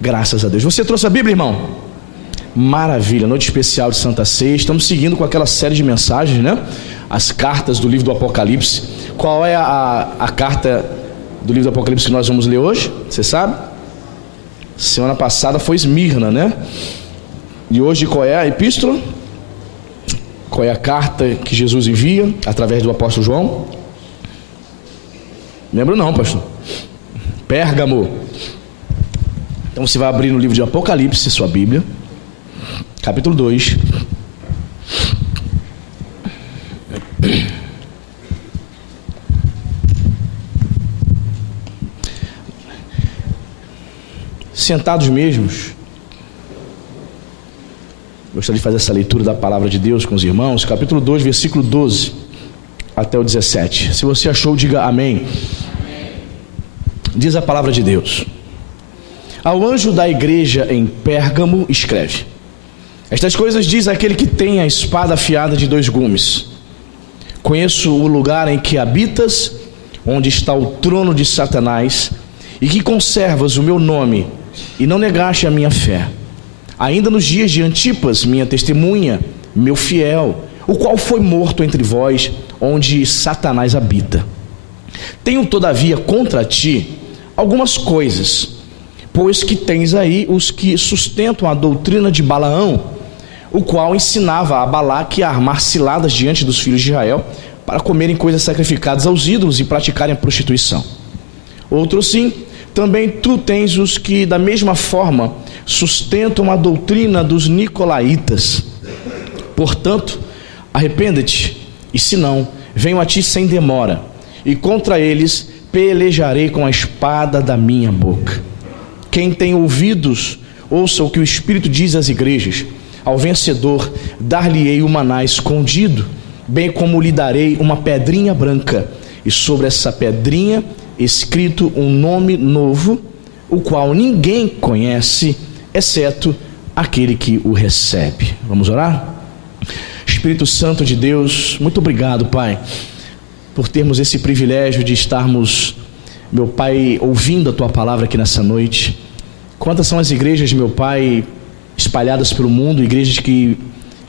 Graças a Deus. Você trouxe a Bíblia, irmão? Maravilha, noite especial de Santa Ceia. Estamos seguindo com aquela série de mensagens, né? As cartas do livro do Apocalipse. Qual é a carta do livro do Apocalipse que nós vamos ler hoje? Você sabe? Semana passada foi Esmirna, né? E hoje qual é a epístola? Qual é a carta que Jesus envia através do apóstolo João? Lembro não, pastor. Pérgamo. Então você vai abrir no livro de Apocalipse, sua Bíblia, capítulo 2. Sentados mesmos, gostaria de fazer essa leitura da palavra de Deus com os irmãos, capítulo 2, versículo 12 até o 17. Se você achou, diga amém. Diz a palavra de Deus: ao anjo da igreja em Pérgamo escreve: estas coisas diz aquele que tem a espada afiada de 2 gumes. Conheço o lugar em que habitas, onde está o trono de Satanás, e que conservas o meu nome, e não negaste a minha fé, ainda nos dias de Antipas, minha testemunha, meu fiel, o qual foi morto entre vós, onde Satanás habita. Tenho todavia contra ti algumas coisas, pois que tens aí os que sustentam a doutrina de Balaão, o qual ensinava a Balaque a armar ciladas diante dos filhos de Israel, para comerem coisas sacrificadas aos ídolos e praticarem a prostituição. Outro sim, também tu tens os que da mesma forma sustentam a doutrina dos nicolaítas. Portanto, arrepende-te, e se não, venho a ti sem demora, e contra eles pelejarei com a espada da minha boca. Quem tem ouvidos, ouça o que o Espírito diz às igrejas. Ao vencedor dar-lhe-ei o maná escondido, bem como lhe darei uma pedrinha branca, e sobre essa pedrinha escrito um nome novo, o qual ninguém conhece, exceto aquele que o recebe. Vamos orar? Espírito Santo de Deus, muito obrigado, Pai, por termos esse privilégio de estarmos, meu Pai, ouvindo a Tua palavra aqui nessa noite. Quantas são as igrejas, meu Pai, espalhadas pelo mundo, igrejas que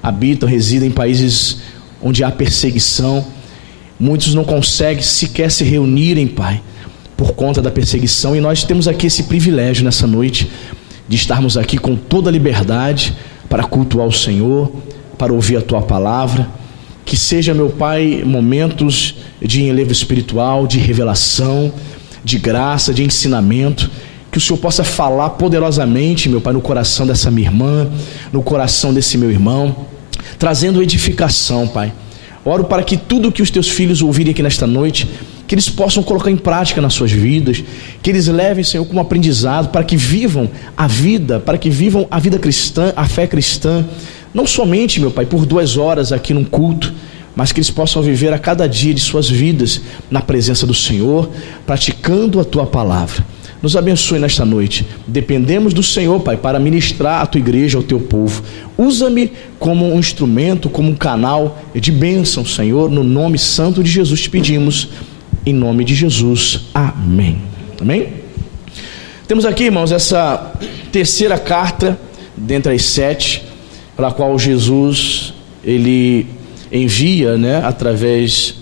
habitam, residem em países onde há perseguição. Muitos não conseguem sequer se reunirem, Pai, por conta da perseguição, e nós temos aqui esse privilégio nessa noite de estarmos aqui com toda a liberdade para cultuar o Senhor, para ouvir a Tua palavra. Que seja, meu Pai, momentos de enlevo espiritual, de revelação, de graça, de ensinamento, que o Senhor possa falar poderosamente, meu Pai, no coração dessa minha irmã, no coração desse meu irmão, trazendo edificação, Pai. Oro para que tudo que os Teus filhos ouvirem aqui nesta noite, que eles possam colocar em prática nas suas vidas, que eles levem, Senhor, como aprendizado, para que vivam a vida, cristã, a fé cristã, não somente, meu Pai, por 2 horas aqui num culto, mas que eles possam viver a cada dia de suas vidas na presença do Senhor, praticando a Tua palavra. Nos abençoe nesta noite. Dependemos do Senhor, Pai, para ministrar a Tua igreja, ao Teu povo. Usa-me como um instrumento, como um canal de bênção, Senhor. No nome santo de Jesus te pedimos, em nome de Jesus. Amém. Amém? Temos aqui, irmãos, essa terceira carta dentre as 7, para a qual Jesus, ele envia, né, através,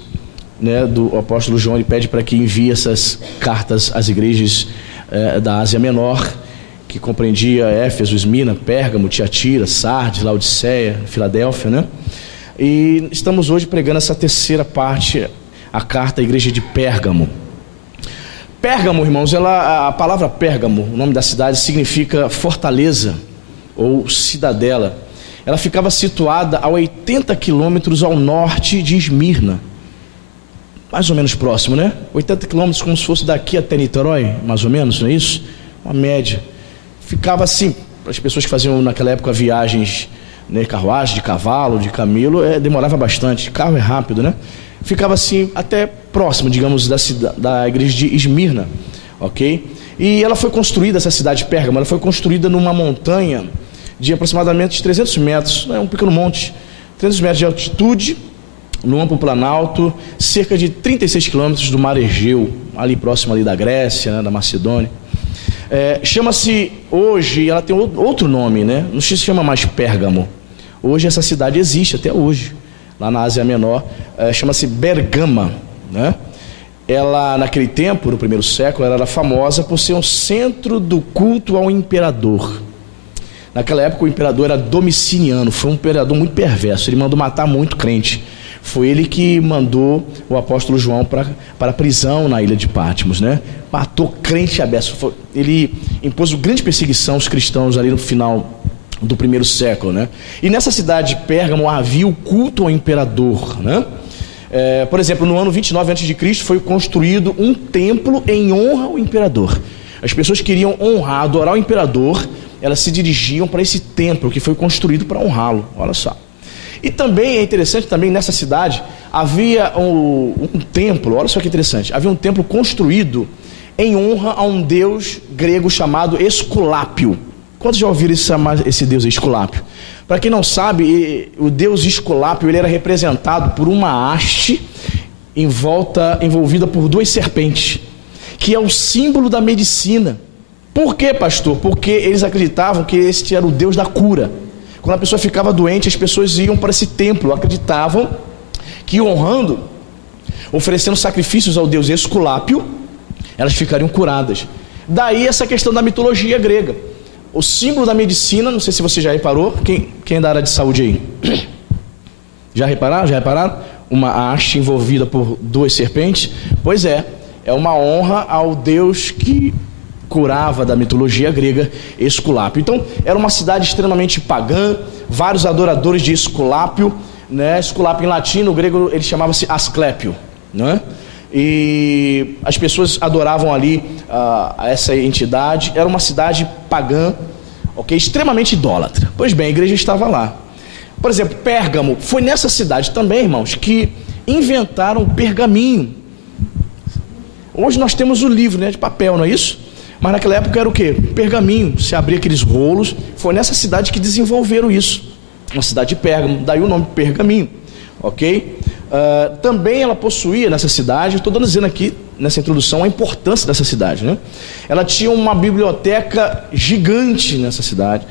né, do apóstolo João. Ele pede para que envie essas cartas às igrejas da Ásia Menor, que compreendia Éfeso, Esmirna, Pérgamo, Tiatira, Sardes, Laodiceia, Filadélfia, né? E estamos hoje pregando essa terceira parte, a carta à igreja de Pérgamo. Pérgamo, irmãos, a palavra Pérgamo, o nome da cidade, significa fortaleza ou cidadela. Ela ficava situada a 80 quilômetros ao norte de Esmirna, mais ou menos próximo, né? 80 quilômetros, como se fosse daqui até Niterói, mais ou menos, não é isso? Uma média. Ficava assim, para as pessoas que faziam naquela época viagens, né, carruagem, de cavalo, de camelo, demorava bastante. Carro é rápido, né? Ficava assim, até próximo, digamos, da igreja de Esmirna, ok? E ela foi construída, essa cidade de Pérgamo, ela foi construída numa montanha de aproximadamente 300 metros, um pequeno monte, 300 metros de altitude, no amplo planalto, cerca de 36 quilômetros do mar Egeu, ali próximo ali da Grécia, né, da Macedônia. Chama-se hoje, ela tem outro nome, né? Não se chama mais Pérgamo. Hoje essa cidade existe até hoje, lá na Ásia Menor, chama-se Bergama, né? Ela, naquele tempo, no primeiro século, ela era famosa por ser um centro do culto ao imperador. Naquela época o imperador era Domiciano, foi um imperador muito perverso, ele mandou matar muito crente. Foi ele que mandou o apóstolo João para a prisão na ilha de Patmos, né? Matou crente aberto. Ele impôs uma grande perseguição aos cristãos ali no final do primeiro século, né? E nessa cidade de Pérgamo havia o culto ao imperador, né? Por exemplo, no ano 29 a.C. foi construído um templo em honra ao imperador. As pessoas queriam honrar, adorar o imperador, elas se dirigiam para esse templo que foi construído para honrá-lo. Olha só. E também é interessante, também nessa cidade havia um templo, olha só que interessante, havia um templo construído em honra a um deus grego chamado Esculápio. Quantos já ouviram esse deus Esculápio? Para quem não sabe, o deus Esculápio ele era representado por uma haste envolvida por 2 serpentes, que é o símbolo da medicina. Por quê, pastor? Porque eles acreditavam que este era o deus da cura. Quando a pessoa ficava doente, as pessoas iam para esse templo, acreditavam que honrando, oferecendo sacrifícios ao deus Esculápio, elas ficariam curadas. Daí essa questão da mitologia grega. O símbolo da medicina, não sei se você já reparou, quem é da área de saúde aí? Já repararam? Já repararam? Uma haste envolvida por 2 serpentes? Pois é uma honra ao deus que curava da mitologia grega, Esculápio. Então, era uma cidade extremamente pagã, vários adoradores de Esculápio, né? Esculápio em latim, no grego ele chamava-se Asclépio, né? E as pessoas adoravam ali essa entidade. Era uma cidade pagã, ok? Extremamente idólatra. Pois bem, a igreja estava lá. Por exemplo, Pérgamo, foi nessa cidade também, irmãos, que inventaram o pergaminho. Hoje nós temos o livro, né, de papel, não é isso? Mas naquela época era o quê? Pergaminho, se abria aqueles rolos. Foi nessa cidade que desenvolveram isso, uma cidade de Pérgamo, daí o nome Pergaminho, ok? Também ela possuía nessa cidade, estou dizendo aqui nessa introdução a importância dessa cidade, né? Ela tinha uma biblioteca gigante nessa cidade,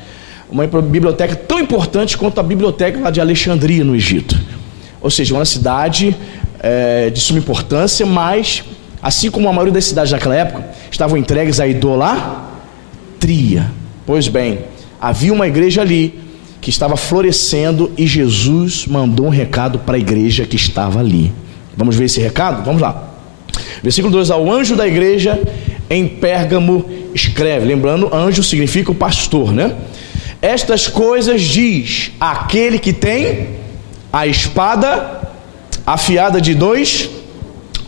uma biblioteca tão importante quanto a biblioteca lá de Alexandria no Egito. Ou seja, uma cidade de suma importância, mas assim como a maioria das cidades naquela época estavam entregues à idolatria. Pois bem, havia uma igreja ali que estava florescendo e Jesus mandou um recado para a igreja que estava ali. Vamos ver esse recado? Vamos lá. Versículo 2: ao anjo da igreja em Pérgamo escreve. Lembrando, anjo significa o pastor, né? Estas coisas diz aquele que tem a espada afiada de 2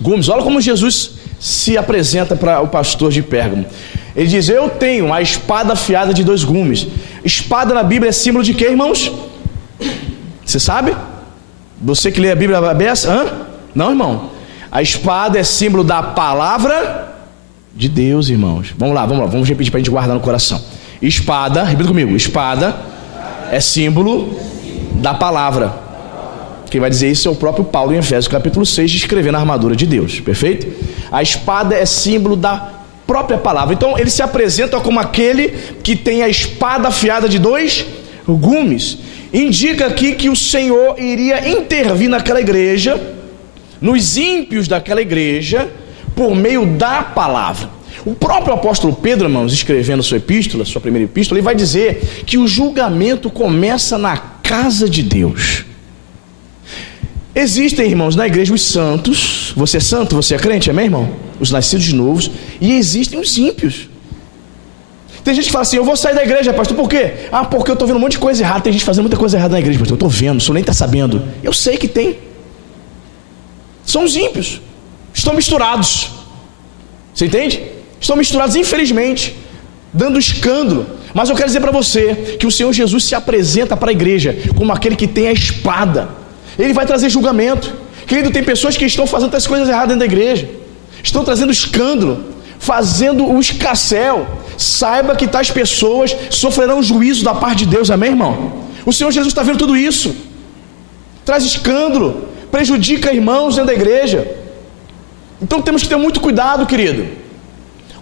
gumes. Olha como Jesus se apresenta para o pastor de Pérgamo. Ele diz: eu tenho a espada afiada de 2 gumes. Espada na Bíblia é símbolo de quê, irmãos? Você sabe? Você que lê a Bíblia aberta? Não, irmão. A espada é símbolo da palavra de Deus, irmãos. Vamos lá, vamos repetir para a gente guardar no coração. Espada, repita comigo, espada é símbolo da palavra. Quem vai dizer isso é o próprio Paulo em Efésios capítulo 6, descrevendo a armadura de Deus, perfeito? A espada é símbolo da própria palavra. Então ele se apresenta como aquele que tem a espada afiada de 2 gumes. Indica aqui que o Senhor iria intervir naquela igreja, nos ímpios daquela igreja, por meio da palavra. O próprio apóstolo Pedro, irmãos, escrevendo sua epístola, sua primeira epístola, ele vai dizer que o julgamento começa na casa de Deus. Existem, irmãos, na igreja os santos. Você é santo, você é crente, amém, irmão? Os nascidos de novos. E existem os ímpios. Tem gente que fala assim: eu vou sair da igreja, pastor, por quê? Porque eu estou vendo um monte de coisa errada. Tem gente fazendo muita coisa errada na igreja, pastor. Eu estou vendo, o senhor nem está sabendo. Eu sei que tem. São os ímpios. Estão misturados. Você entende? Estão misturados, infelizmente, dando escândalo. Mas eu quero dizer para você que o Senhor Jesus se apresenta para a igreja como aquele que tem a espada. Ele vai trazer julgamento. Querido, tem pessoas que estão fazendo as coisas erradas dentro da igreja, estão trazendo escândalo, fazendo o escarcéu. Saiba que tais pessoas sofrerão juízo da parte de Deus, amém, irmão? O Senhor Jesus está vendo tudo isso. Traz escândalo, prejudica irmãos dentro da igreja. Então temos que ter muito cuidado, querido.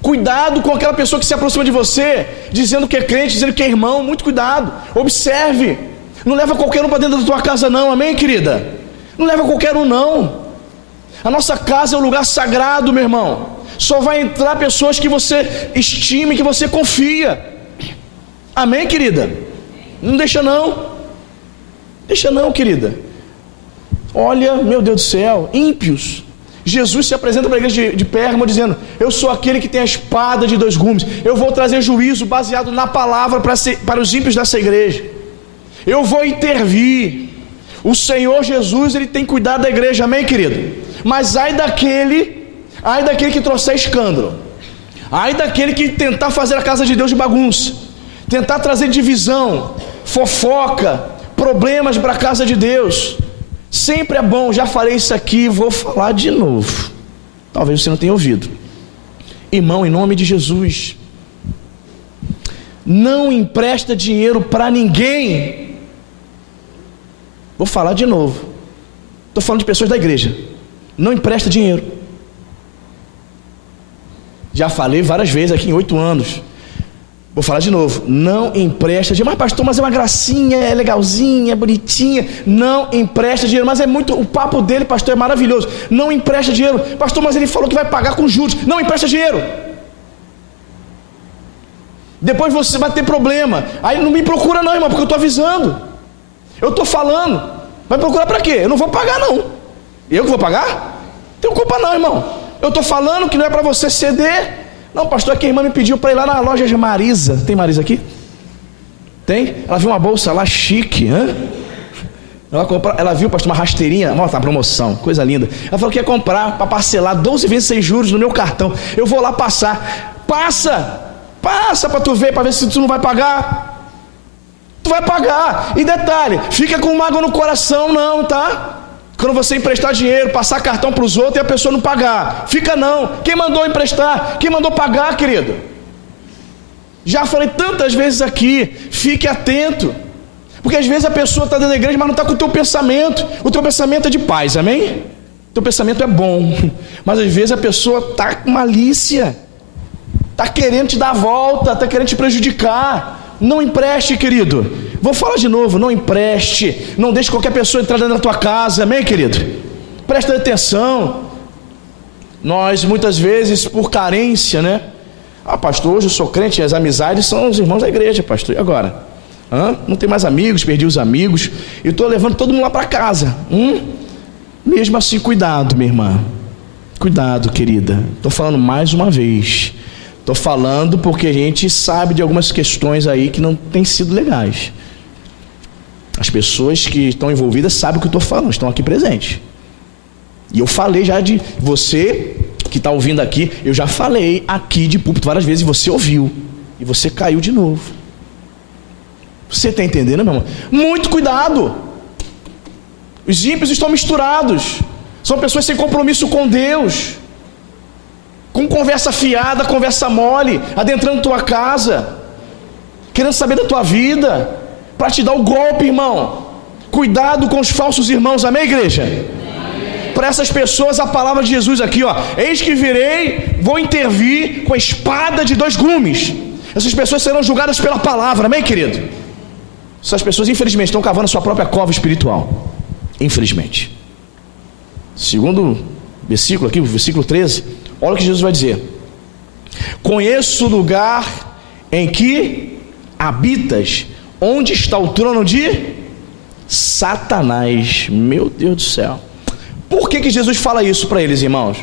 Cuidado com aquela pessoa que se aproxima de você, dizendo que é crente, dizendo que é irmão. Muito cuidado. Observe. Não leva qualquer um para dentro da tua casa não, amém, querida? Não leva qualquer um não. A nossa casa é um lugar sagrado, meu irmão. Só vai entrar pessoas que você estime, que você confia. Amém, querida? Não deixa não. Deixa não, querida. Olha, meu Deus do céu, ímpios. Jesus se apresenta para a igreja de Pérgamo dizendo: eu sou aquele que tem a espada de 2 gumes. Eu vou trazer juízo baseado na palavra para os ímpios dessa igreja. Eu vou intervir. O Senhor Jesus, Ele tem cuidado da igreja, amém, querido? Mas ai daquele que trouxer escândalo. Ai daquele que tentar fazer a casa de Deus de bagunça, tentar trazer divisão, fofoca, problemas para a casa de Deus. Sempre é bom, já falei isso aqui, vou falar de novo. Talvez você não tenha ouvido. Irmão, em nome de Jesus, não empresta dinheiro para ninguém. Vou falar de novo. Estou falando de pessoas da igreja. Não empresta dinheiro. Já falei várias vezes aqui em 8 anos. Vou falar de novo. Não empresta dinheiro. Mas pastor, mas é uma gracinha, é legalzinha, é bonitinha. Não empresta dinheiro. Mas é muito, o papo dele, pastor, é maravilhoso. Não empresta dinheiro. Pastor, mas ele falou que vai pagar com juros. Não empresta dinheiro. Depois você vai ter problema. Aí não me procura não, irmão, porque eu estou avisando. Eu estou falando. Vai procurar para quê? Eu não vou pagar não. Eu que vou pagar? Não tenho culpa não, irmão. Eu estou falando que não é para você ceder. Não, pastor, é que a irmã me pediu para ir lá na loja de Marisa. Tem Marisa aqui? Tem? Ela viu uma bolsa lá chique, hein? Ela viu, pastor, uma rasteirinha. Ó, tá promoção, coisa linda. Ela falou que ia comprar para parcelar 12 vezes sem juros no meu cartão. Eu vou lá passar. Passa para tu ver, para ver se tu não vai pagar. Tu vai pagar. E detalhe, fica com mágoa no coração não, tá? Quando você emprestar dinheiro, passar cartão para os outros e a pessoa não pagar, fica não. Quem mandou emprestar? Quem mandou pagar, querido? Já falei tantas vezes aqui, fique atento. Porque às vezes a pessoa está dentro da igreja, mas não está com o teu pensamento. O teu pensamento é de paz, amém? O teu pensamento é bom. Mas às vezes a pessoa está com malícia, está querendo te dar a volta, está querendo te prejudicar. Não empreste, querido. Vou falar de novo, não empreste. Não deixe qualquer pessoa entrar dentro da tua casa, amém, querido? Presta atenção. Nós muitas vezes, por carência, né? Ah, pastor, hoje eu sou crente, as amizades são os irmãos da igreja, pastor. E agora? Não tem mais amigos, perdi os amigos. Eu estou levando todo mundo lá para casa. Mesmo assim, cuidado, minha irmã. Cuidado, querida. Estou falando mais uma vez. Estou falando porque a gente sabe de algumas questões aí que não têm sido legais. As pessoas que estão envolvidas sabem o que eu estou falando, estão aqui presentes. E eu falei já de você que está ouvindo aqui, eu já falei aqui de púlpito várias vezes e você ouviu. E você caiu de novo. Você está entendendo, meu irmão? Muito cuidado. Os ímpios estão misturados. São pessoas sem compromisso com Deus, com conversa fiada, conversa mole, adentrando tua casa, querendo saber da tua vida, para te dar o golpe, irmão. Cuidado com os falsos irmãos, amém, igreja? Para essas pessoas, a palavra de Jesus aqui, ó: eis que virei, vou intervir com a espada de 2 gumes. Essas pessoas serão julgadas pela palavra, amém, querido? Essas pessoas, infelizmente, estão cavando a sua própria cova espiritual. Infelizmente. Segundo versículo aqui, o versículo 13, olha o que Jesus vai dizer: conheço o lugar em que habitas, onde está o trono de Satanás. Meu Deus do céu. Por que Jesus fala isso para eles, irmãos?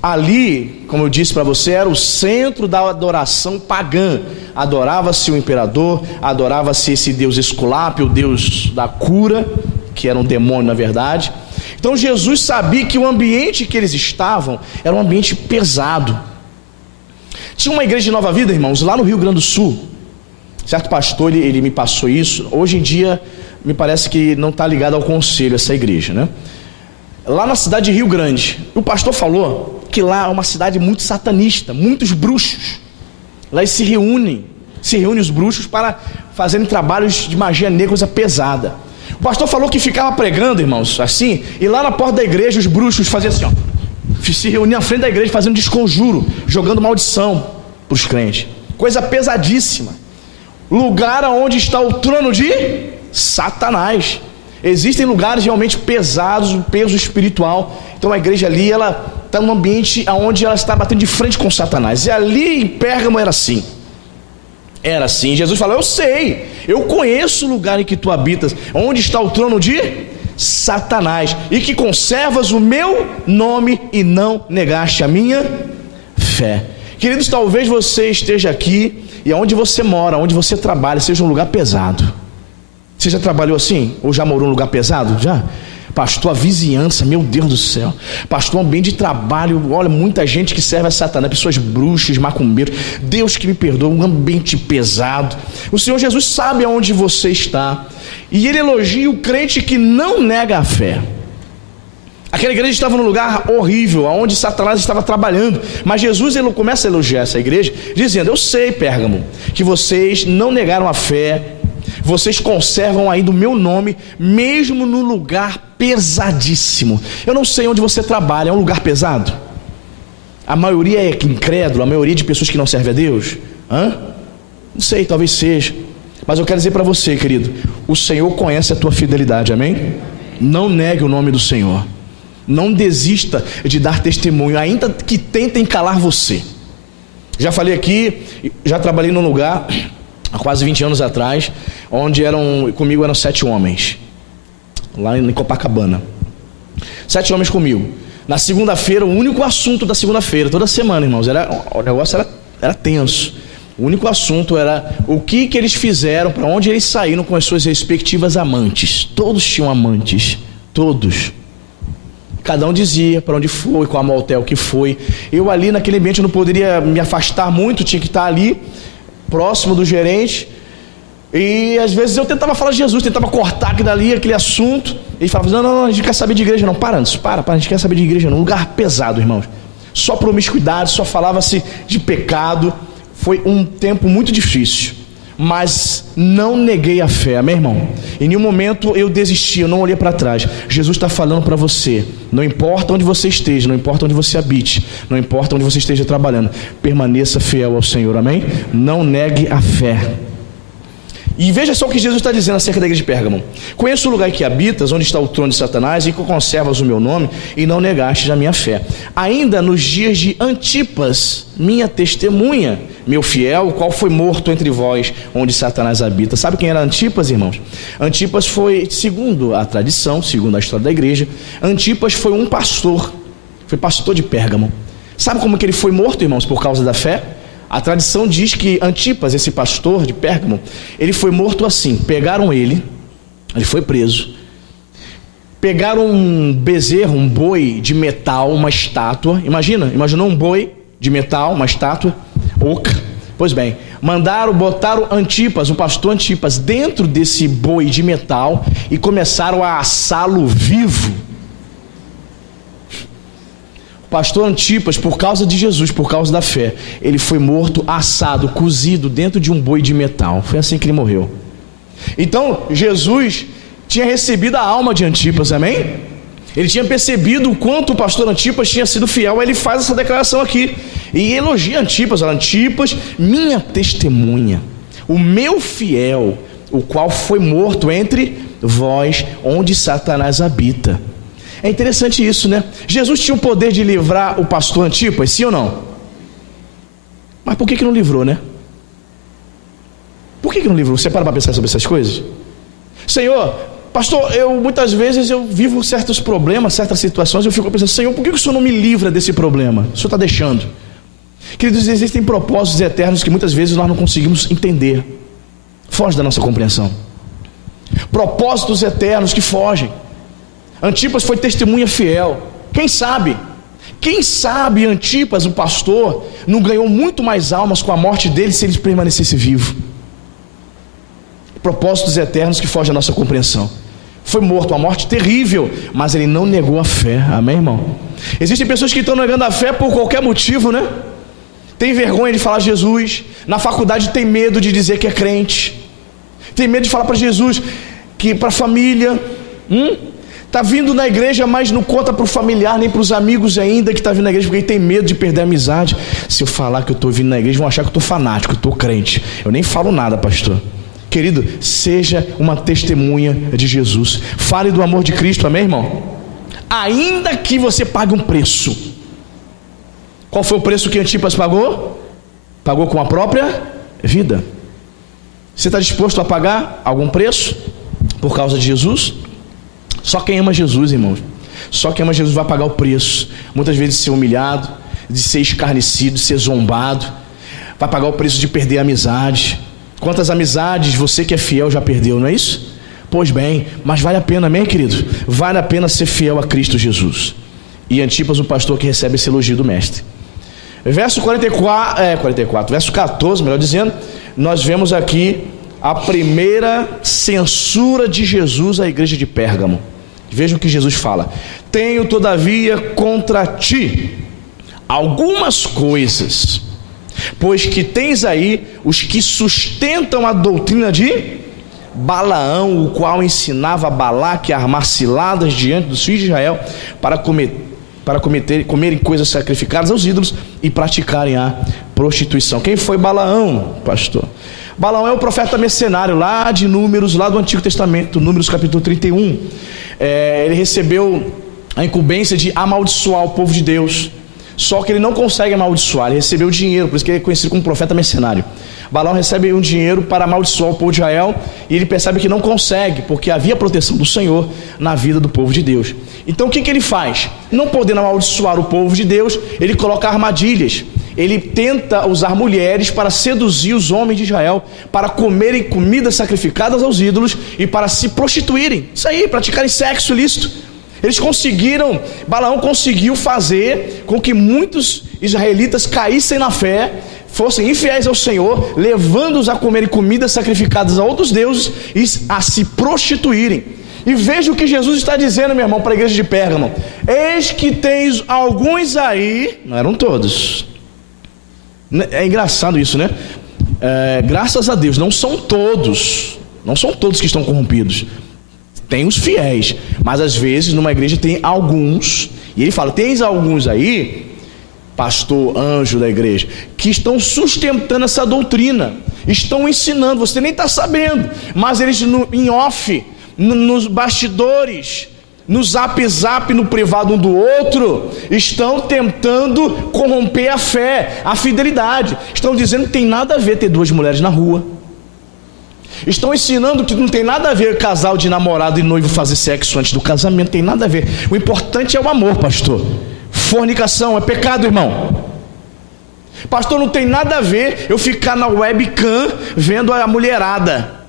Ali, como eu disse para você, era o centro da adoração pagã. Adorava-se o imperador, adorava-se esse deus Esculápio, o deus da cura, que era um demônio na verdade. Então Jesus sabia que o ambiente que eles estavam era um ambiente pesado. Tinha uma igreja de Nova Vida, irmãos, lá no Rio Grande do Sul. Certo pastor, ele me passou isso. Hoje em dia, me parece que não está ligado ao conselho essa igreja, né? Lá na cidade de Rio Grande, o pastor falou que lá é uma cidade muito satanista, muitos bruxos. Lá eles se reúnem os bruxos para fazerem trabalhos de magia negra, coisa pesada. O pastor falou que ficava pregando, irmãos, assim, e lá na porta da igreja os bruxos faziam assim, ó. se reunir na frente da igreja fazendo desconjuro, jogando maldição para os crentes. Coisa pesadíssima. Lugar onde está o trono de Satanás. Existem lugares realmente pesados, um peso espiritual. Então a igreja ali, ela está num ambiente onde ela está batendo de frente com Satanás. E ali em Pérgamo era assim. Era assim. Jesus falou: eu sei, eu conheço o lugar em que tu habitas, onde está o trono de Satanás, e que conservas o meu nome e não negaste a minha fé. Queridos, talvez você esteja aqui e onde você mora, onde você trabalha, seja um lugar pesado. Você já trabalhou assim? Ou já morou num lugar pesado? Já? Pastor, a vizinhança, meu Deus do céu. Pastor, ambiente de trabalho, olha, muita gente que serve a Satanás, pessoas bruxas, macumbeiros. Deus que me perdoa, um ambiente pesado. O Senhor Jesus sabe aonde você está. E Ele elogia o crente que não nega a fé. Aquela igreja estava num lugar horrível, onde Satanás estava trabalhando. Mas Jesus, ele começa a elogiar essa igreja, dizendo: eu sei, Pérgamo, que vocês não negaram a fé. Vocês conservam ainda o meu nome, mesmo no lugar pesadíssimo. Eu não sei onde você trabalha, é um lugar pesado? A maioria é incrédula, a maioria de pessoas que não servem a Deus? Não sei, talvez seja. Mas eu quero dizer para você, querido, o Senhor conhece a tua fidelidade, amém? Não negue o nome do Senhor. Não desista de dar testemunho, ainda que tentem calar você. Já falei aqui, já trabalhei num lugar há quase 20 anos atrás, onde comigo eram 7 homens, lá em Copacabana. 7 homens comigo. Na segunda-feira, o único assunto da segunda-feira, toda semana, irmãos, o negócio era tenso. O único assunto era o que eles fizeram, para onde eles saíram com as suas respectivas amantes. Todos tinham amantes, todos. Cada um dizia para onde foi, qual motel que foi. Eu ali naquele ambiente não poderia me afastar muito, tinha que estar ali, próximo do gerente. E às vezes eu tentava falar de Jesus, tentava cortar aquele assunto. Ele falava: não, a gente quer saber de igreja não. Para, a gente quer saber de igreja não. Um lugar pesado, irmãos. Só promiscuidade, só falava-se de pecado. Foi um tempo muito difícil, mas não neguei a fé, amém, irmão? Em nenhum momento eu desisti, eu não olhei para trás. Jesus está falando para você: não importa onde você esteja, não importa onde você habite, não importa onde você esteja trabalhando, permaneça fiel ao Senhor, amém? Não negue a fé. E veja só o que Jesus está dizendo acerca da igreja de Pérgamo: conheço o lugar em que habitas, onde está o trono de Satanás, e que conservas o meu nome, e não negaste a minha fé. Ainda nos dias de Antipas, minha testemunha, meu fiel, o qual foi morto entre vós, onde Satanás habita. Sabe quem era Antipas, irmãos? Antipas foi, segundo a tradição, segundo a história da igreja, Antipas foi um pastor, foi pastor de Pérgamo. Sabe como que ele foi morto, irmãos, por causa da fé? A tradição diz que Antipas, esse pastor de Pérgamo, ele foi morto assim. Pegaram ele foi preso, pegaram um bezerro, um boi de metal, uma estátua. Imaginou um boi de metal, uma estátua oca? Pois bem, botaram Antipas, o pastor Antipas, dentro desse boi de metal e começaram a assá-lo vivo. Pastor Antipas, por causa de Jesus, por causa da fé, ele foi morto, assado, cozido dentro de um boi de metal. Foi assim que ele morreu. Então Jesus tinha recebido a alma de Antipas, amém? Ele tinha percebido o quanto o pastor Antipas tinha sido fiel. Ele faz essa declaração aqui e elogia Antipas. Antipas, minha testemunha, o meu fiel, o qual foi morto entre vós, onde Satanás habita. É interessante isso, né? Jesus tinha o poder de livrar o pastor Antipas, sim ou não? Mas por que não livrou, né? Por que não livrou? Você para pensar sobre essas coisas? Senhor, pastor, muitas vezes eu vivo certos problemas, certas situações, eu fico pensando: Senhor, por que o Senhor não me livra desse problema? O Senhor está deixando. Queridos, existem propósitos eternos que muitas vezes nós não conseguimos entender, foge da nossa compreensão. Propósitos eternos que fogem. Antipas foi testemunha fiel. Quem sabe Antipas, o pastor, não ganhou muito mais almas com a morte dele se ele permanecesse vivo. Propósitos eternos que fogem da nossa compreensão. Foi morto, uma morte terrível, mas ele não negou a fé, amém, irmão? Existem pessoas que estão negando a fé por qualquer motivo, né? Tem vergonha de falar Jesus, na faculdade tem medo de dizer que é crente, tem medo de falar para Jesus, que para a família, Está vindo na igreja, mas não conta para o familiar, nem para os amigos ainda que está vindo na igreja, porque ele tem medo de perder a amizade. Se eu falar que eu estou vindo na igreja, vão achar que eu estou fanático, eu estou crente. Eu nem falo nada, pastor. Querido, seja uma testemunha de Jesus. Fale do amor de Cristo, amém, irmão? Ainda que você pague um preço. Qual foi o preço que Antipas pagou? Pagou com a própria vida. Você está disposto a pagar algum preço por causa de Jesus? Só quem ama Jesus, irmãos, só quem ama Jesus vai pagar o preço, muitas vezes de ser humilhado, de ser escarnecido, de ser zombado, vai pagar o preço de perder a amizade. Quantas amizades você que é fiel já perdeu, não é isso? Pois bem, mas vale a pena, amém, querido? Vale a pena ser fiel a Cristo Jesus. E Antipas, o pastor que recebe esse elogio do mestre. Verso 44, verso 14, melhor dizendo, nós vemos aqui a primeira censura de Jesus à igreja de Pérgamo. Vejam o que Jesus fala: tenho todavia contra ti algumas coisas, pois que tens aí os que sustentam a doutrina de Balaão, o qual ensinava Balaque a armar ciladas diante dos filhos de Israel para comerem coisas sacrificadas aos ídolos e praticarem a prostituição. Quem foi Balaão, pastor? Balaão é o profeta mercenário lá de Números, lá do Antigo Testamento, Números capítulo 31. Ele recebeu a incumbência de amaldiçoar o povo de Deus, só que ele não consegue amaldiçoar, ele recebeu dinheiro, por isso que ele é conhecido como profeta mercenário. Balaão recebe um dinheiro para amaldiçoar o povo de Israel, e ele percebe que não consegue, porque havia proteção do Senhor na vida do povo de Deus. Então o que ele faz? Não podendo amaldiçoar o povo de Deus, ele coloca armadilhas. Ele tenta usar mulheres para seduzir os homens de Israel, para comerem comidas sacrificadas aos ídolos e para se prostituírem, isso aí, praticarem sexo ilícito. Eles conseguiram, Balaão conseguiu fazer com que muitos israelitas caíssem na fé, fossem infiéis ao Senhor, levando-os a comerem comidas sacrificadas a outros deuses e a se prostituírem. E veja o que Jesus está dizendo, meu irmão, para a igreja de Pérgamo: eis que tens alguns aí, não eram todos. É engraçado isso, né? Graças a Deus, não são todos que estão corrompidos. Tem os fiéis, mas às vezes numa igreja tem alguns, e ele fala: tens alguns aí, pastor, anjo da igreja, que estão sustentando essa doutrina, estão ensinando, você nem está sabendo, mas eles em off, nos bastidores, no zap, no privado um do outro, estão tentando corromper a fé, a fidelidade. Estão dizendo que tem nada a ver ter duas mulheres na rua. Estão ensinando que não tem nada a ver casal de namorado e noivo fazer sexo antes do casamento, tem nada a ver. O importante é o amor, pastor. Fornicação é pecado, irmão. Pastor, não tem nada a ver eu ficar na webcam vendo a mulherada,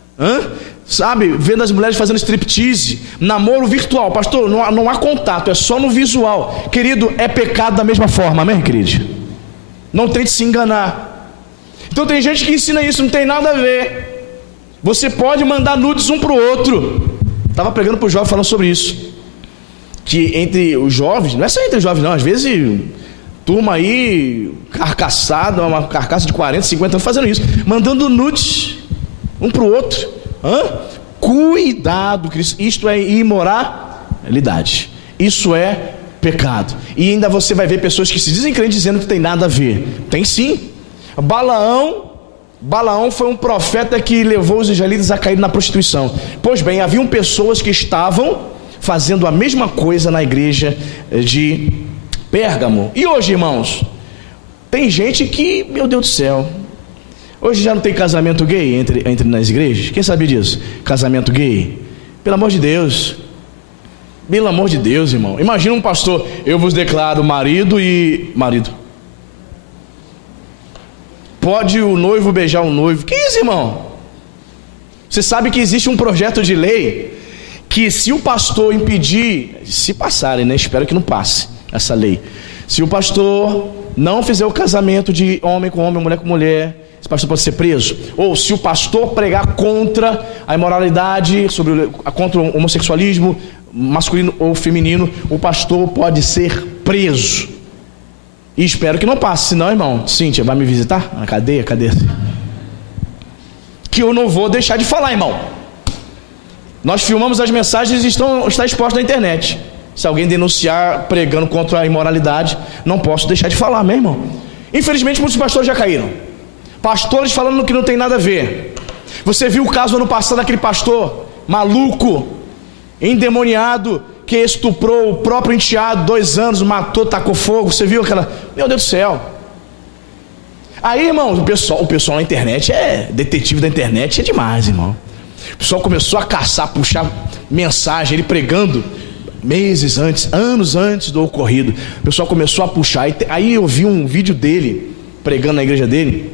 sabe, vendo as mulheres fazendo striptease, namoro virtual. Pastor, não há contato, é só no visual. Querido, é pecado da mesma forma, amém, querido? Não tente se enganar. Então tem gente que ensina isso, não tem nada a ver. Você pode mandar nudes um para o outro. Estava pregando para o jovem falando sobre isso, que entre os jovens, não é só entre os jovens não, às vezes turma aí carcaçada, uma carcaça de 40, 50 anos fazendo isso, mandando nudes um para o outro. Cuidado, isto é imoralidade, isso é pecado. E ainda você vai ver pessoas que se dizem crentes dizendo que tem nada a ver. Tem sim. Balaão foi um profeta que levou os israelitas a cair na prostituição. Pois bem, haviam pessoas que estavam fazendo a mesma coisa na igreja de Pérgamo. E hoje, irmãos, tem gente que, meu Deus do céu, hoje já não tem casamento gay entre nas igrejas? Quem sabia disso? Casamento gay? Pelo amor de Deus, irmão. Imagina um pastor: eu vos declaro marido. Pode o noivo beijar o noivo? Que isso, irmão? Você sabe que existe um projeto de lei que, se o pastor impedir, se passarem, né? Espero que não passe essa lei. Se o pastor não fizer o casamento de homem com homem, mulher com mulher, esse pastor pode ser preso. Ou se o pastor pregar contra a imoralidade, contra o homossexualismo, masculino ou feminino, o pastor pode ser preso. E espero que não passe, senão, irmão, Cíntia, vai me visitar na cadeia? Cadê? Que eu não vou deixar de falar, irmão. Nós filmamos as mensagens e está exposto na internet. Se alguém denunciar pregando contra a imoralidade, não posso deixar de falar, meu irmão. Infelizmente muitos pastores já caíram. Pastores falando que não tem nada a ver. Você viu o caso ano passado daquele pastor maluco, endemoniado, que estuprou o próprio enteado, 2 anos, matou, tacou fogo. Você viu aquela... Meu Deus do céu. Aí, irmão, o pessoal na internet detetive da internet, é demais, irmão. O pessoal começou a caçar, puxar mensagem, ele pregando meses antes, anos antes do ocorrido. O pessoal começou a puxar. Aí eu vi um vídeo dele pregando na igreja dele,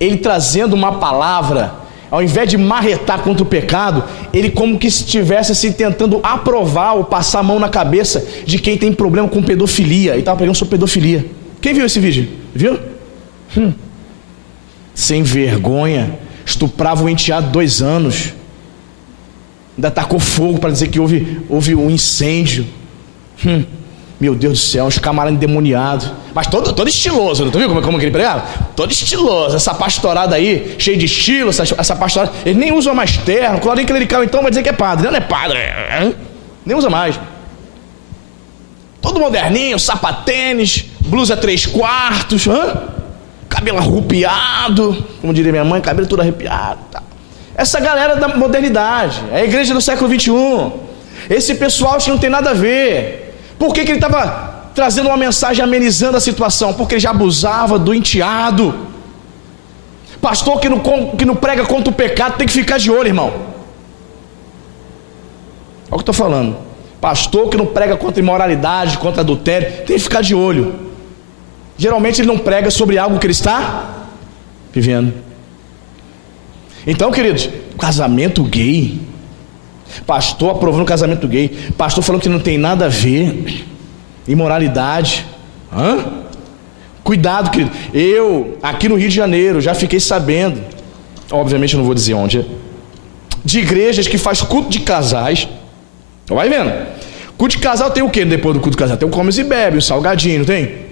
ele trazendo uma palavra, ao invés de marretar contra o pecado, ele como que estivesse assim tentando aprovar ou passar a mão na cabeça de quem tem problema com pedofilia. Ele estava pregando sobre pedofilia. Quem viu esse vídeo? Viu? Sem vergonha, estuprava o enteado 2 anos, ainda tacou fogo para dizer que houve um incêndio. Meu Deus do céu, os camaradas endemoniados, mas todo estiloso, não tu viu como que ele pregava? Todo estiloso, essa pastorada aí, cheio de estilo, essa pastorada, ele nem usa mais terno, colorinho clerical, então vai dizer que é padre. Não é padre, nem usa mais. Todo moderninho, sapatênis, blusa 3/4, cabelo arrupiado, como diria minha mãe, cabelo todo arrepiado, tá. Essa galera da modernidade, é a igreja do século 21. Esse pessoal acho que não tem nada a ver. Por que ele estava trazendo uma mensagem amenizando a situação? Porque ele já abusava do enteado. Pastor que não prega contra o pecado tem que ficar de olho, irmão. Olha o que eu estou falando. Pastor que não prega contra imoralidade, contra adultério, tem que ficar de olho. Geralmente ele não prega sobre algo que ele está vivendo. Então, queridos, casamento gay, pastor aprovando casamento gay, pastor falando que não tem nada a ver, imoralidade, cuidado, querido. Eu, aqui no Rio de Janeiro, já fiquei sabendo, obviamente eu não vou dizer onde, de igrejas que faz culto de casais. Vai vendo, culto de casal tem o que depois do culto de casal? Tem o comes e bebe, o salgadinho, não tem?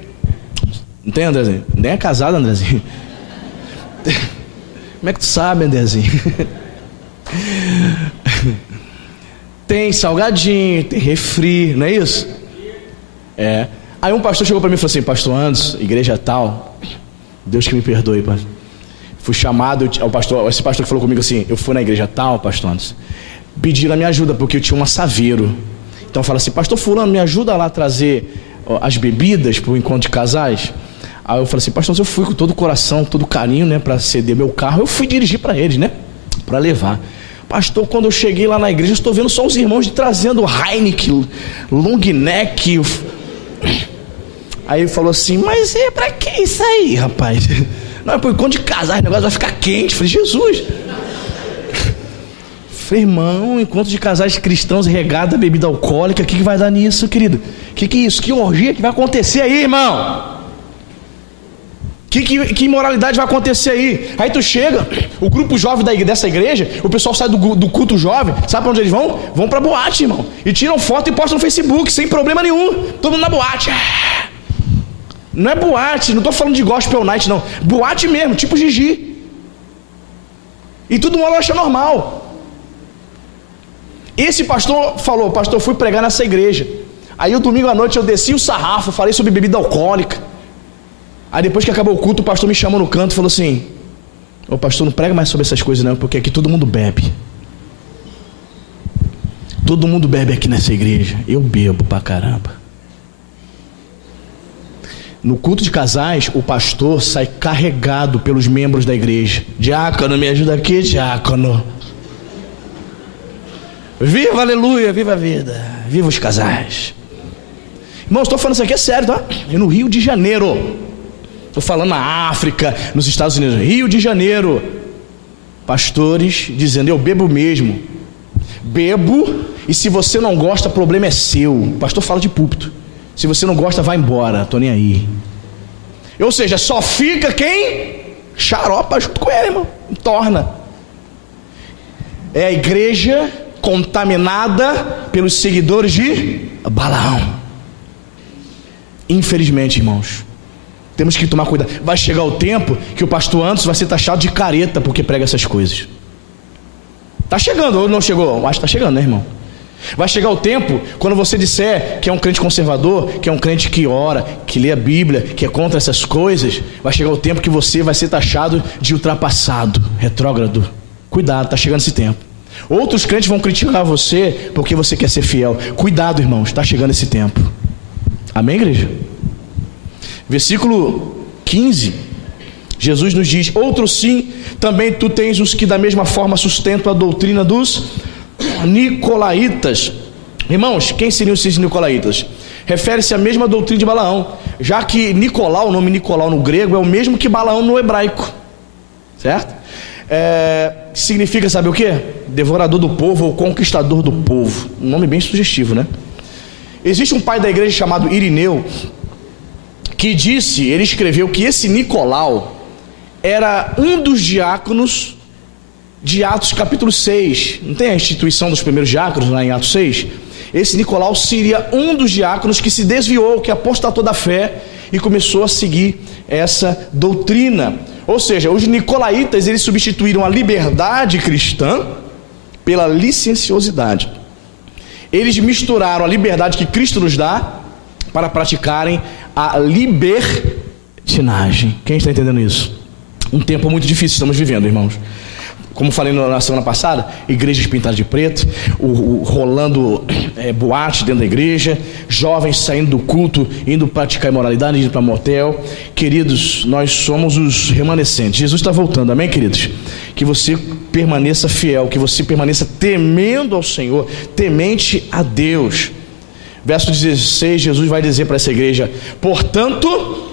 Não tem, Andrezinho? Nem é casado, Andrezinho. Como é que tu sabe, Andrezinho? Tem salgadinho, tem refri, não é isso? Aí um pastor chegou para mim e falou assim: pastor Anderson, igreja tal, Deus que me perdoe, pastor. Fui chamado, esse pastor que falou comigo assim, eu fui na igreja tal, pastor Anderson, pediram a minha ajuda porque eu tinha um assaveiro. Então fala assim: pastor fulano, me ajuda lá a trazer as bebidas para o encontro de casais. Aí eu falei assim: pastor, eu fui com todo o coração, todo o carinho, né, para ceder meu carro, eu fui dirigir para eles, né, para levar. Pastor, quando eu cheguei lá na igreja, estou vendo só os irmãos trazendo Heineken, long neck. Aí ele falou assim: mas é para que isso aí, rapaz? Não, é por enquanto de casais, o negócio vai ficar quente. Eu falei: Jesus. Falei: irmão, encontro de casais cristãos regada a bebida alcoólica, o que vai dar nisso, querido? Que é isso? Que orgia que vai acontecer aí, irmão? Que imoralidade vai acontecer aí? Aí tu chega, o grupo jovem dessa igreja, o pessoal sai do culto jovem, sabe para onde eles vão? Vão pra boate, irmão, e tiram foto e postam no Facebook, sem problema nenhum, todo mundo na boate. Não é boate, não tô falando de gospel night não, boate mesmo, tipo Gigi. E todo mundo acha normal. Esse pastor falou: pastor, eu fui pregar nessa igreja. Aí o domingo à noite eu desci o sarrafo, falei sobre bebida alcoólica. Aí depois que acabou o culto, o pastor me chamou no canto e falou assim: ô pastor, não prega mais sobre essas coisas não, porque aqui todo mundo bebe. Todo mundo bebe aqui nessa igreja. Eu bebo pra caramba. No culto de casais, o pastor sai carregado pelos membros da igreja. Diácono, me ajuda aqui, diácono. Viva, aleluia, viva a vida, viva os casais. Irmãos, estou falando isso aqui é sério, tá? É no Rio de Janeiro. Estou falando na África, nos Estados Unidos, Rio de Janeiro. Pastores dizendo: eu bebo mesmo. Bebo, e se você não gosta, o problema é seu. O pastor fala de púlpito. Se você não gosta, vai embora, tô nem aí. Ou seja, só fica quem xaropa junto com ele, irmão. Torna. É a igreja contaminada pelos seguidores de Balaão. Infelizmente, irmãos, temos que tomar cuidado. Vai chegar o tempo que o pastor Anderson vai ser taxado de careta porque prega essas coisas. Está chegando, ou não chegou? Acho que está chegando, né, irmão? Vai chegar o tempo, quando você disser que é um crente conservador, que é um crente que ora, que lê a Bíblia, que é contra essas coisas, vai chegar o tempo que você vai ser taxado de ultrapassado, retrógrado. Cuidado, está chegando esse tempo. Outros crentes vão criticar você porque você quer ser fiel. Cuidado, irmãos, está chegando esse tempo. Amém, igreja? Versículo 15, Jesus nos diz: outro sim, também tu tens os que da mesma forma sustentam a doutrina dos Nicolaitas. Irmãos, quem seriam esses Nicolaitas? Refere-se à mesma doutrina de Balaão, já que Nicolau, o nome Nicolau no grego é o mesmo que Balaão no hebraico, certo? Significa, sabe o que? Devorador do povo ou conquistador do povo. Um nome bem sugestivo, né? Existe um pai da igreja chamado Irineu, que ele escreveu que esse Nicolau era um dos diáconos de Atos capítulo 6. Não tem a instituição dos primeiros diáconos lá em Atos 6? Esse Nicolau seria um dos diáconos que se desviou, que apostatou da fé e começou a seguir essa doutrina. Ou seja, os nicolaítas, eles substituíram a liberdade cristã pela licenciosidade. Eles misturaram a liberdade que Cristo nos dá para praticarem a libertinagem. Quem está entendendo isso? Um tempo muito difícil estamos vivendo, irmãos. Como falei na semana passada, igrejas pintadas de preto, rolando boate dentro da igreja, jovens saindo do culto, indo praticar imoralidade, indo para motel. Queridos, nós somos os remanescentes. Jesus está voltando, amém, queridos? Que você permaneça fiel, que você permaneça temendo ao Senhor, temente a Deus. Verso 16, Jesus vai dizer para essa igreja: portanto,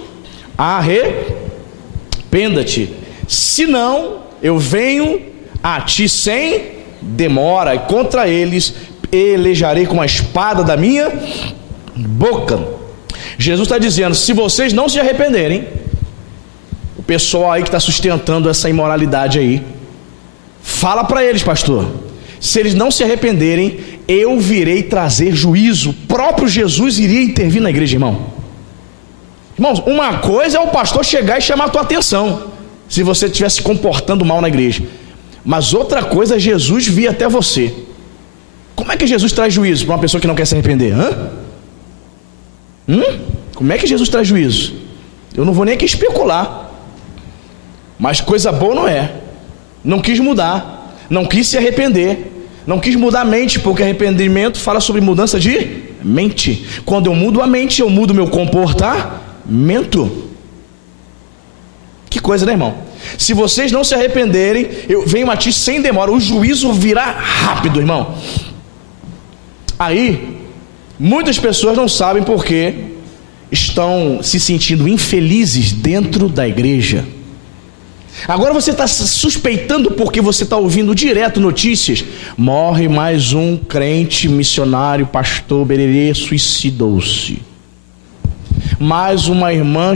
arrependa-te, senão eu venho a ti sem demora, e contra eles elejarei com a espada da minha boca. Jesus está dizendo: se vocês não se arrependerem, o pessoal aí que está sustentando essa imoralidade aí, fala para eles, pastor, se eles não se arrependerem, eu virei trazer juízo. O próprio Jesus iria intervir na igreja, irmão. Irmãos, uma coisa é o pastor chegar e chamar a tua atenção, se você estiver se comportando mal na igreja. Mas outra coisa é Jesus vir até você. Como é que Jesus traz juízo para uma pessoa que não quer se arrepender? Como é que Jesus traz juízo? Eu não vou nem aqui especular. Mas coisa boa não é. Não quis mudar, não quis se arrepender, não quis mudar a mente, porque arrependimento fala sobre mudança de mente. Quando eu mudo a mente, eu mudo meu comportamento. Que coisa, né, irmão? Se vocês não se arrependerem, eu venho a ti sem demora. O juízo virá rápido, irmão. Aí, muitas pessoas não sabem porque estão se sentindo infelizes dentro da igreja. Agora você está suspeitando porque você está ouvindo direto notícias: morre mais um crente missionário, pastor Bererê, suicidou-se. Mais uma irmã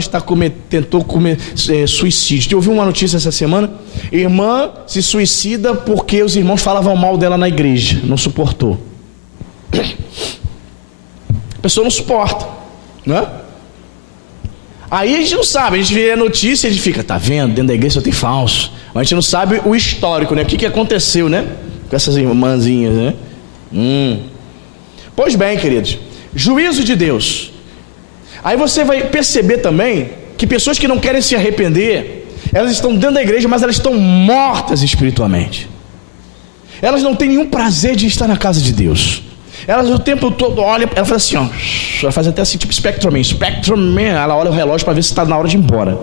tentou cometer suicídio. Eu ouvi uma notícia essa semana: irmã se suicida porque os irmãos falavam mal dela na igreja, não suportou. A pessoa não suporta, né? Aí a gente não sabe, a gente vê a notícia e a gente fica: tá vendo, dentro da igreja só tem falso. Mas a gente não sabe o histórico, né? O que aconteceu, né? Com essas irmãzinhas, né? Pois bem, queridos, juízo de Deus. Aí você vai perceber também que pessoas que não querem se arrepender, elas estão dentro da igreja, mas elas estão mortas espiritualmente. Elas não têm nenhum prazer de estar na casa de Deus. Elas o tempo todo olham, ela faz assim, ó, ela faz até assim, tipo Spectrum Man, ela olha o relógio para ver se está na hora de ir embora.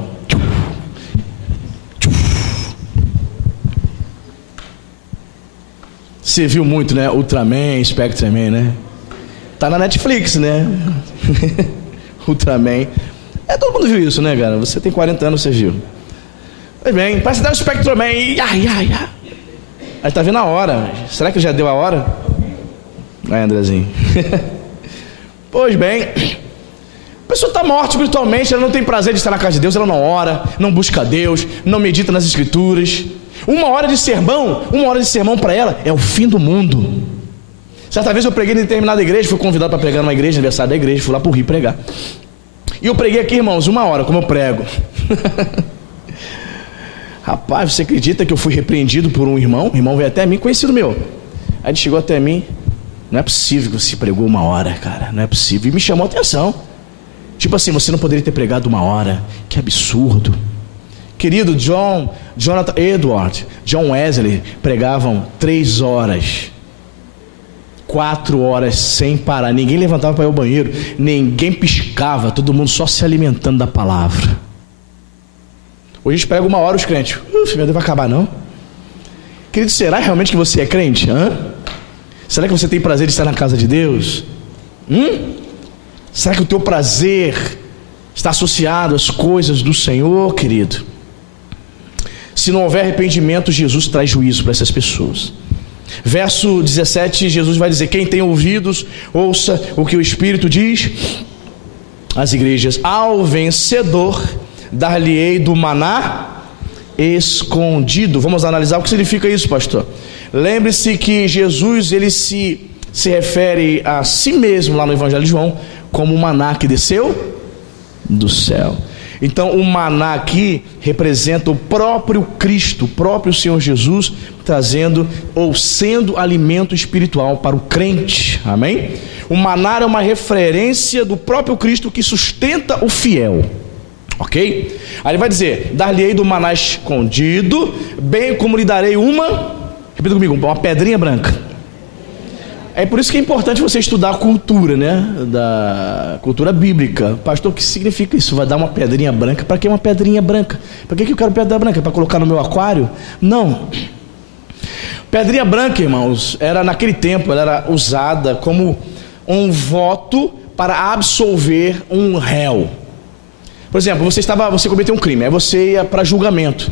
Você viu muito, né? Ultraman, Spectrum Man, né? Tá na Netflix, né? Ultraman. Todo mundo viu isso, né, cara? Você tem 40 anos, você viu. Pois bem, parece dar o Spectrum Man. Aí tá vendo a hora. Será que já deu a hora? Vai, Andrezinho. Pois bem, a pessoa está morta espiritualmente, ela não tem prazer de estar na casa de Deus, ela não ora, não busca Deus, não medita nas escrituras. Uma hora de sermão para ela é o fim do mundo. Certa vez eu preguei em determinada igreja, fui convidado para pregar numa igreja, aniversário da igreja, fui lá para o Rio pregar. E eu preguei aqui, irmãos, 1 hora, como eu prego. rapaz, você acredita que eu fui repreendido por um irmão? O irmão veio até mim, conhecido meu. Aí ele chegou até mim, não é possível que você pregou 1 hora, cara, não é possível. E me chamou a atenção. Tipo assim, você não poderia ter pregado 1 hora. Que absurdo. Querido Jonathan Edwards, John Wesley pregavam 3 horas, 4 horas sem parar. Ninguém levantava para ir ao banheiro, ninguém piscava, todo mundo só se alimentando da palavra. Hoje a gente prega 1 hora os crentes. Meu Deus, vai acabar não? Querido, será realmente que você é crente? Será que você tem prazer de estar na casa de Deus? Será que o teu prazer está associado às coisas do Senhor, querido? Se não houver arrependimento, Jesus traz juízo para essas pessoas. Verso 17, Jesus vai dizer: quem tem ouvidos, ouça o que o Espírito diz às igrejas. Ao vencedor, dar-lhe-ei do maná escondido. Vamos analisar o que significa isso, pastor. Lembre-se que Jesus, ele se refere a si mesmo lá no Evangelho de João como o maná que desceu do céu. Então o maná aqui representa o próprio Cristo, o próprio Senhor Jesus, trazendo ou sendo alimento espiritual para o crente, amém? O maná é uma referência do próprio Cristo que sustenta o fiel, ok? Aí ele vai dizer: dar-lhe-ei do maná escondido, bem como lhe darei repita comigo, uma pedrinha branca. É por isso que é importante você estudar a cultura, né? Da cultura bíblica. Pastor, o que significa isso? Vai dar uma pedrinha branca? Para que uma pedrinha branca? Para que eu quero pedra branca? Para colocar no meu aquário? Não. Pedrinha branca, irmãos, naquele tempo, ela era usada como um voto para absolver um réu. Por exemplo, você cometeu um crime, aí você ia para julgamento.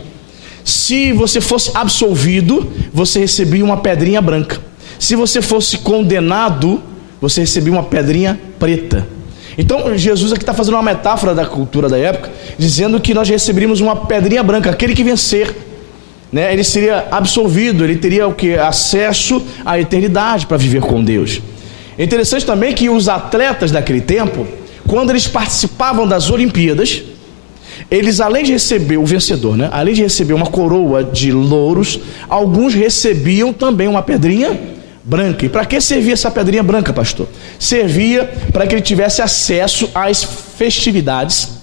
Se você fosse absolvido, você recebia uma pedrinha branca. Se você fosse condenado, você recebia uma pedrinha preta. Então Jesus aqui está fazendo uma metáfora da cultura da época, dizendo que nós receberíamos uma pedrinha branca. Aquele que vencer, né, ele seria absolvido, ele teria o que? Acesso à eternidade para viver com Deus. É interessante também que os atletas daquele tempo, quando eles participavam das Olimpíadas, eles, além de receber o vencedor, né, além de receber uma coroa de louros, alguns recebiam também uma pedrinha branca. E para que servia essa pedrinha branca, pastor? Servia para que ele tivesse acesso às festividades,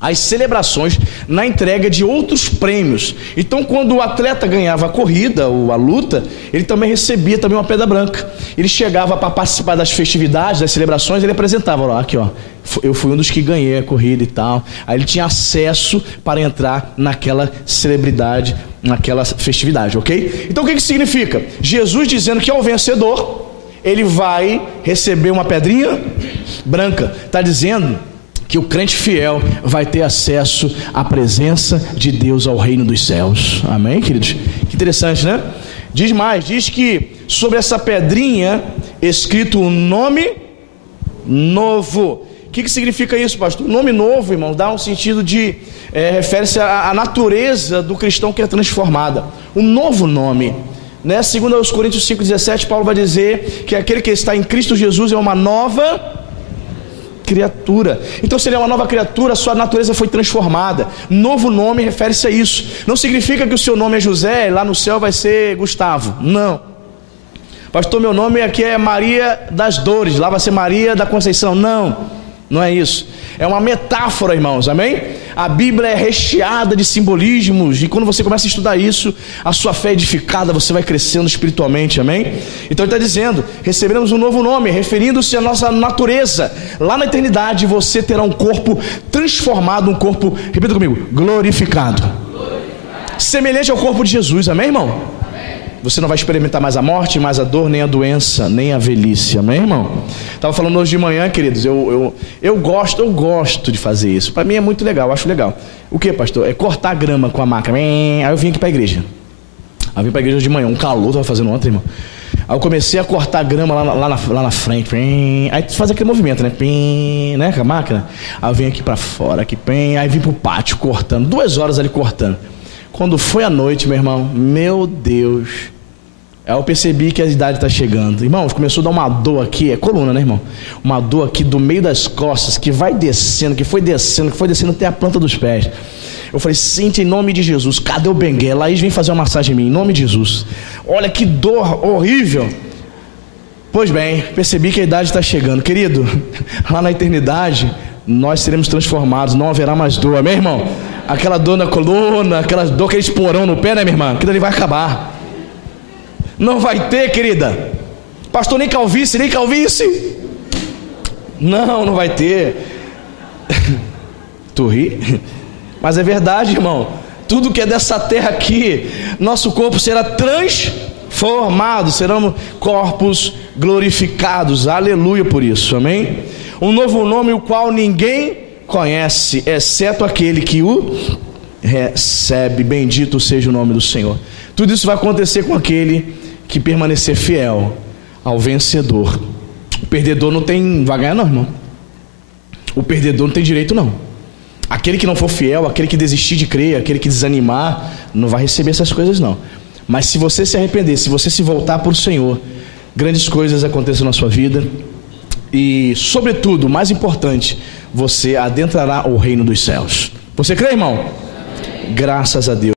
às celebrações, na entrega de outros prêmios. Então, quando o atleta ganhava a corrida ou a luta, ele também recebia uma pedra branca. Ele chegava para participar das festividades, das celebrações, ele apresentava lá, aqui ó, eu fui um dos que ganhei a corrida e tal. Aí ele tinha acesso para entrar naquela celebridade, naquela festividade, ok? Então o que significa? Jesus dizendo que ao vencedor, ele vai receber uma pedrinha branca. Está dizendo que o crente fiel vai ter acesso à presença de Deus, ao reino dos céus. Amém, queridos? Que interessante, né? Diz mais, diz que sobre essa pedrinha escrito um nome novo. O que significa isso, pastor? O nome novo, irmão, dá um sentido de refere-se à natureza do cristão que é transformada. Um novo nome, né? Segundo aos Coríntios 5,17, Paulo vai dizer que aquele que está em Cristo Jesus é uma nova criatura. Então, se ele é uma nova criatura, a sua natureza foi transformada. Novo nome refere-se a isso. Não significa que o seu nome é José e lá no céu vai ser Gustavo. Não. Pastor, meu nome aqui é Maria das Dores, lá vai ser Maria da Conceição. Não é isso. É uma metáfora, irmãos, amém? A Bíblia é recheada de simbolismos, e quando você começa a estudar isso, a sua fé é edificada, você vai crescendo espiritualmente, amém? Então ele está dizendo, receberemos um novo nome, referindo-se à nossa natureza. Lá na eternidade você terá um corpo transformado, um corpo, repita comigo, glorificado. Semelhante ao corpo de Jesus, amém, irmão? Você não vai experimentar mais a morte, mais a dor, nem a doença, nem a velhice, amém, irmão? Estava falando hoje de manhã, queridos, eu gosto de fazer isso. Para mim é muito legal, eu acho legal. O que, pastor? É cortar grama com a máquina. Aí eu vim aqui para a igreja. Aí eu vim para a igreja de manhã, um calor, estava fazendo ontem, irmão. Aí eu comecei a cortar grama lá na frente. Aí tu faz aquele movimento, né? Né, com a máquina. Aí eu vim aqui para fora, aí vim para o pátio cortando, 2 horas ali cortando. Quando foi à noite, meu irmão, meu Deus, Aí eu percebi que a idade está chegando. Irmãos, começou a dar uma dor aqui, é coluna, né, irmão? Uma dor aqui do meio das costas, que vai descendo, que foi descendo até a planta dos pés. Eu falei, Cíntia, em nome de Jesus, cadê o bengué? Laís, vem fazer uma massagem em mim, em nome de Jesus. Olha que dor horrível. Pois bem, percebi que a idade está chegando. Querido, lá na eternidade, nós seremos transformados, não haverá mais dor, amém, irmão? Aquela dor na coluna, aquela dor, aquele esporão no pé, né, minha irmã? Aquilo ali vai acabar. Não vai ter, querida. Pastor, nem calvície. Não vai ter. Tu ri? Mas é verdade, irmão. Tudo que é dessa terra aqui, nosso corpo será transformado. Serão corpos glorificados. Aleluia por isso, amém? Um novo nome, o qual ninguém conhece, exceto aquele que o recebe. Bendito seja o nome do Senhor. Tudo isso vai acontecer com aquele que permanecer fiel ao vencedor. O perdedor não vai ganhar não, irmão. O perdedor não tem direito não. Aquele que não for fiel, aquele que desistir de crer, aquele que desanimar, não vai receber essas coisas não. Mas se você se arrepender, se você se voltar para o Senhor, grandes coisas aconteçam na sua vida. E sobretudo, o mais importante, você adentrará o reino dos céus. Você crê, irmão? Amém. Graças a Deus.